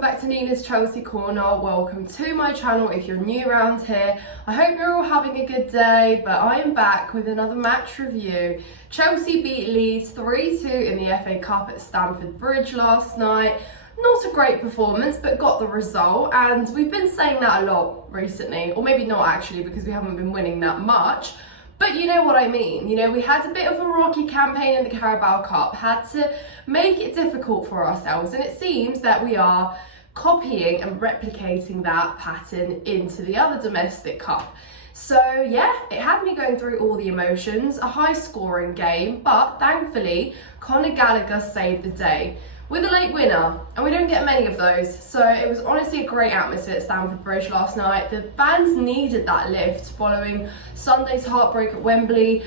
welcome back to Nina's Chelsea Corner. Welcome to my channel if you're new around here. I hope you're all having a good day, but I am back with another match review. Chelsea beat Leeds 3-2 in the FA Cup at Stamford Bridge last night. Not a great performance, but got the result, and we've been saying that a lot recently, or maybe not actually because we haven't been winning that much. But you know what I mean. You know, we had a bit of a rocky campaign in the Carabao Cup, had to make it difficult for ourselves, and it seems that we are copying and replicating that pattern into the other domestic cup. So yeah, it had me going through all the emotions, a high scoring game, but thankfully Conor Gallagher saved the day with a late winner, and we don't get many of those. So it was honestly a great atmosphere at Stamford Bridge last night. The fans needed that lift following Sunday's heartbreak at Wembley.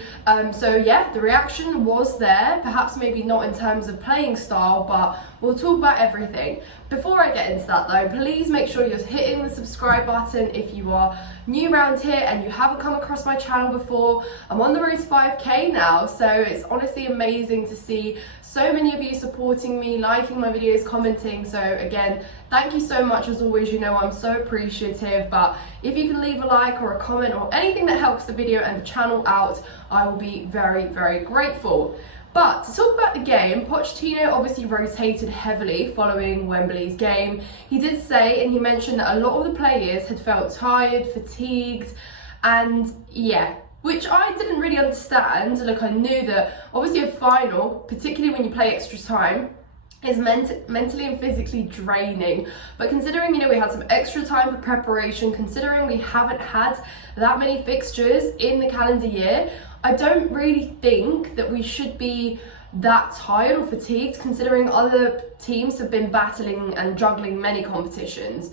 So yeah, the reaction was there, perhaps maybe not in terms of playing style, but we'll talk about everything. Before I get into that though, please make sure you're hitting the subscribe button if you are new around here and you haven't come across my channel before. I'm on the road to 5k now, so it's honestly amazing to see so many of you supporting me, liking my videos, commenting. So again, thank you so much as always. You know, I'm so appreciative, but if you can leave a like or a comment or anything that helps the video and the channel out, I will be very, very grateful. But to talk about the game, Pochettino obviously rotated heavily following Wembley's game. He did say, and he mentioned that a lot of the players had felt tired, fatigued, and yeah, which I didn't really understand. Look, I knew that obviously a final, particularly when you play extra time, is mentally and physically draining. But considering, you know, we had some extra time for preparation, considering we haven't had that many fixtures in the calendar year, I don't really think that we should be that tired or fatigued, considering other teams have been battling and juggling many competitions,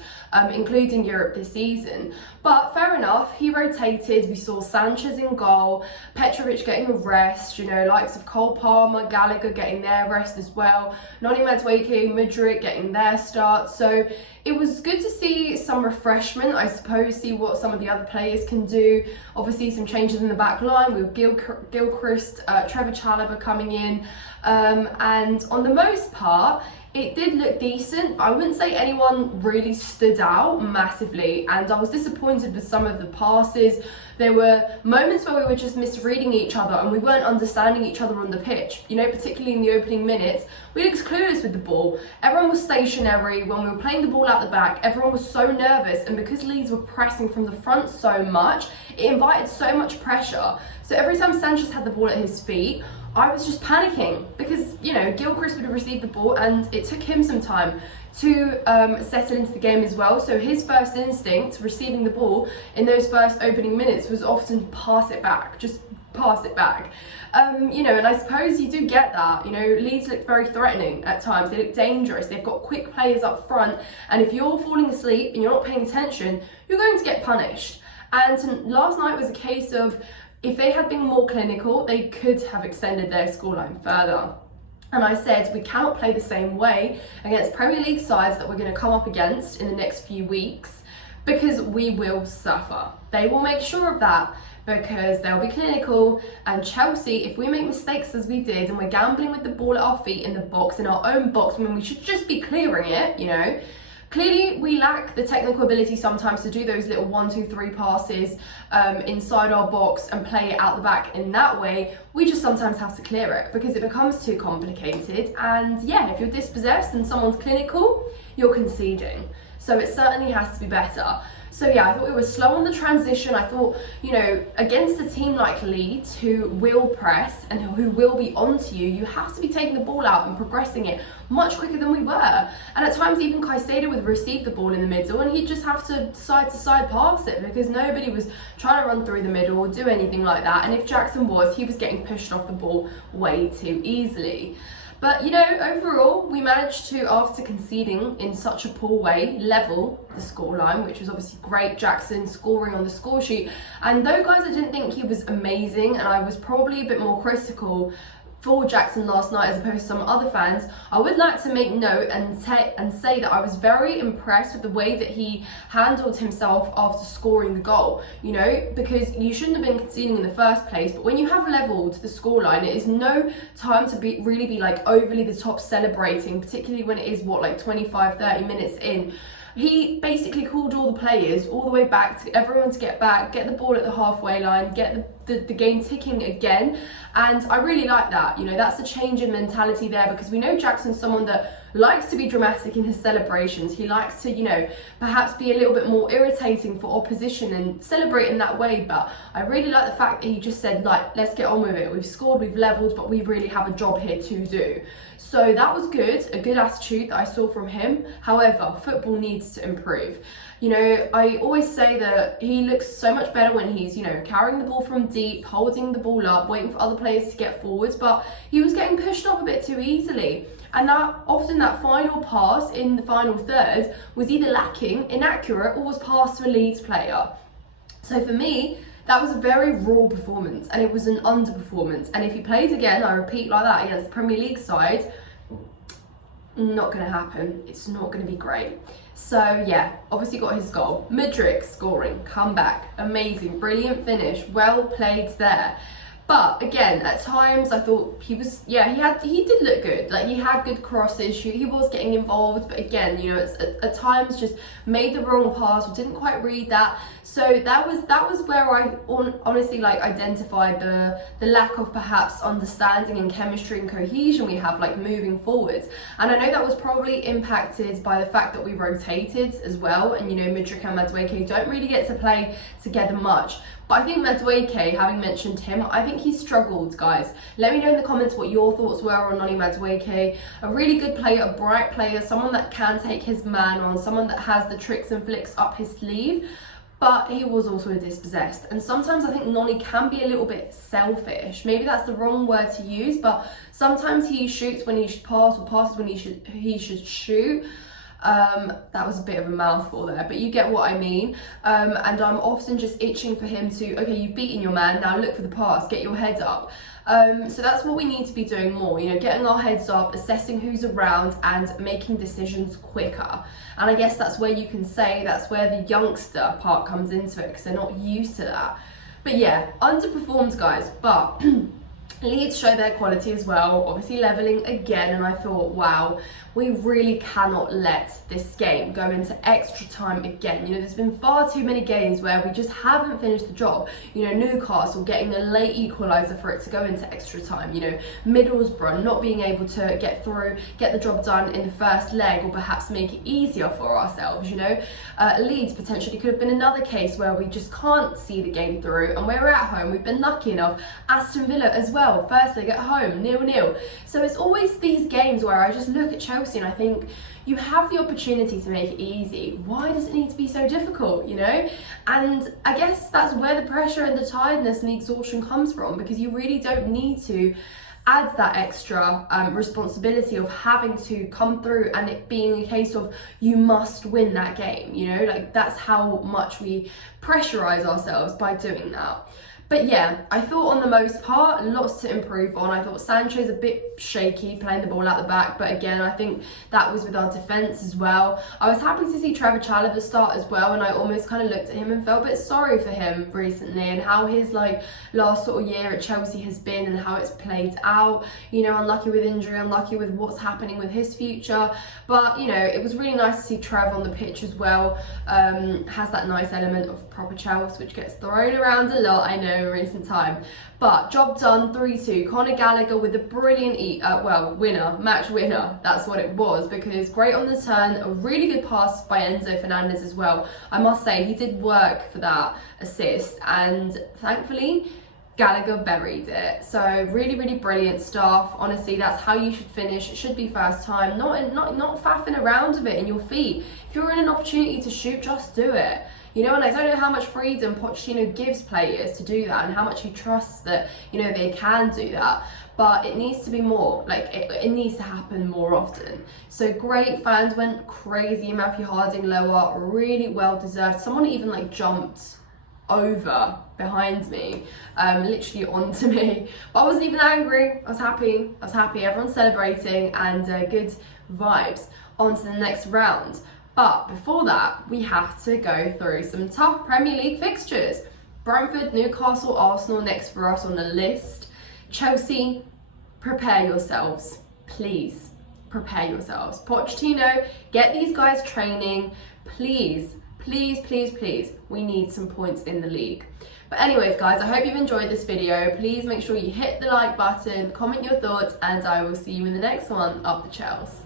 including Europe this season. But fair enough, he rotated. We saw Sanchez in goal, Petrovic getting a rest, you know, likes of Cole Palmer, Gallagher getting their rest as well, Noni Madueke, Mudryk getting their start. So it was good to see some refreshment, I suppose, see what some of the other players can do. Obviously some changes in the back line with Gilchrist, Trevor Chalobah coming in, and on the most part, it did look decent, but I wouldn't say anyone really stood out massively, and I was disappointed with some of the passes. There were moments where we were just misreading each other and we weren't understanding each other on the pitch, you know, particularly in the opening minutes. We looked clueless with the ball. Everyone was stationary. When we were playing the ball out the back, everyone was so nervous, and because Leeds were pressing from the front so much, it invited so much pressure. So every time Sanchez had the ball at his feet, I was just panicking because, you know, Gilchrist would have received the ball and it took him some time to settle into the game as well. So his first instinct receiving the ball in those first opening minutes was often pass it back, just pass it back. You know, and I suppose you do get that. You know, Leeds look very threatening at times. They look dangerous. They've got quick players up front, and if you're falling asleep and you're not paying attention, you're going to get punished. And last night was a case of, if they had been more clinical, they could have extended their scoreline further. And I said, we cannot play the same way against Premier League sides that we're going to come up against in the next few weeks, because we will suffer. They will make sure of that, because they'll be clinical. And Chelsea, if we make mistakes as we did and we're gambling with the ball at our feet in the box, in our own box, when we should just be clearing it, you know, clearly we lack the technical ability sometimes to do those little 1-2-3 passes inside our box and play it out the back in that way. We just sometimes have to clear it because it becomes too complicated. And yeah, if you're dispossessed and someone's clinical, you're conceding. So it certainly has to be better. So yeah, I thought we were slow on the transition. I thought, you know, against a team like Leeds, who will press and who will be onto you, you have to be taking the ball out and progressing it much quicker than we were. And at times even Caicedo would receive the ball in the middle and he'd just have to side pass it, because nobody was trying to run through the middle or do anything like that. And if Jackson was, he was getting pushed off the ball way too easily. But, you know, overall, we managed to, after conceding in such a poor way, level the scoreline, which was obviously great. Jackson scoring on the score sheet. And though, guys, I didn't think he was amazing, and I was probably a bit more critical for Jackson last night as opposed to some other fans, I would like to make note and say that I was very impressed with the way that he handled himself after scoring the goal, you know, because you shouldn't have been conceding in the first place, but when you have levelled the scoreline, it is no time to really be like overly the top celebrating, particularly when it is like 25-30 minutes in. He basically called all the players all the way back to everyone to get back, get the ball at the halfway line, get the game ticking again. And I really like that. You know, that's a change in mentality there, because we know Jackson's someone that likes to be dramatic in his celebrations. He likes to, you know, perhaps be a little bit more irritating for opposition and celebrate in that way. But I really like the fact that he just said, like, let's get on with it. We've scored, we've levelled, but we really have a job here to do. So that was good, a good attitude that I saw from him. However, football needs to improve. You know, I always say that he looks so much better when he's, you know, carrying the ball from deep, holding the ball up, waiting for other players to get forwards, but he was getting pushed off a bit too easily. And that final pass in the final third was either lacking, inaccurate, or was passed to a Leeds player. So for me, that was a very raw performance, and it was an underperformance. And if he plays again, I repeat, like that against the Premier League side, not going to happen. It's not going to be great. So yeah, obviously got his goal. Mudryk scoring, comeback, amazing, brilliant finish, well played there. But again, at times I thought he did look good. Like, he had good crosses, he was getting involved, but again, you know, it's at times just made the wrong pass or didn't quite read that. So that was where I honestly like identified the lack of perhaps understanding and chemistry and cohesion we have, like, moving forwards. And I know that was probably impacted by the fact that we rotated as well, and you know, Mudryk and Madueke don't really get to play together much. But I think Madueke, having mentioned him, I think he struggled, guys. Let me know in the comments what your thoughts were on Noni Madueke. A really good player, a bright player, someone that can take his man on, someone that has the tricks and flicks up his sleeve. But he was also a dispossessed. And sometimes I think Noni can be a little bit selfish. Maybe that's the wrong word to use, but sometimes he shoots when he should pass, or passes when he should shoot. That was a bit of a mouthful there, but you get what I mean. And I'm often just itching for him to, okay, you've beaten your man, now look for the pass, get your head up. So that's what we need to be doing more, you know, getting our heads up, assessing who's around and making decisions quicker. And I guess that's where you can say that's where the youngster part comes into it, because they're not used to that. But yeah, underperformed, guys, but Leeds show their quality as well, obviously levelling again, and I thought, wow, we really cannot let this game go into extra time again. You know, there's been far too many games where we just haven't finished the job. You know, Newcastle getting a late equaliser for it to go into extra time. You know, Middlesbrough not being able to get through, get the job done in the first leg, or perhaps make it easier for ourselves, you know. Leeds potentially could have been another case where we just can't see the game through, and where we're at home, we've been lucky enough. Aston Villa as well, first leg at home, 0-0. So it's always these games where I just look at Chelsea and I think, you have the opportunity to make it easy. Why does it need to be so difficult, you know? And I guess that's where the pressure and the tiredness and the exhaustion comes from, because you really don't need to add that extra responsibility of having to come through and it being a case of you must win that game, you know? Like, that's how much we pressurize ourselves by doing that. But yeah, I thought on the most part, lots to improve on. I thought Sancho's a bit shaky, playing the ball out the back. But again, I think that was with our defence as well. I was happy to see Trevor Chalobah start as well. And I almost kind of looked at him and felt a bit sorry for him recently, and how his like last sort of year at Chelsea has been and how it's played out. You know, unlucky with injury, unlucky with what's happening with his future. But, you know, it was really nice to see Trev on the pitch as well. Has that nice element of proper Chelsea, which gets thrown around a lot, I know, in recent time. But job done, 3-2. Conor Gallagher with a brilliant match winner. That's what it was, because great on the turn, a really good pass by Enzo Fernandez as well. I must say, he did work for that assist, and thankfully Gallagher buried it. So really, really brilliant stuff. Honestly, that's how you should finish. It should be first time, not faffing around with it in your feet. If you're in an opportunity to shoot, just do it. You know, and I don't know how much freedom Pochettino gives players to do that, and how much he trusts that, you know, they can do that. But it needs to be more, like, it needs to happen more often. So great, fans went crazy. Matthew Harding lower, really well deserved. Someone even like jumped over behind me, literally onto me. But I wasn't even angry. I was happy. Everyone's celebrating, and good vibes. On to the next round. But before that, we have to go through some tough Premier League fixtures. Brentford, Newcastle, Arsenal next for us on the list. Chelsea, prepare yourselves. Please, prepare yourselves. Pochettino, get these guys training. Please, please, please, please. We need some points in the league. But anyways, guys, I hope you've enjoyed this video. Please make sure you hit the like button, comment your thoughts, and I will see you in the next one. Up the Chels.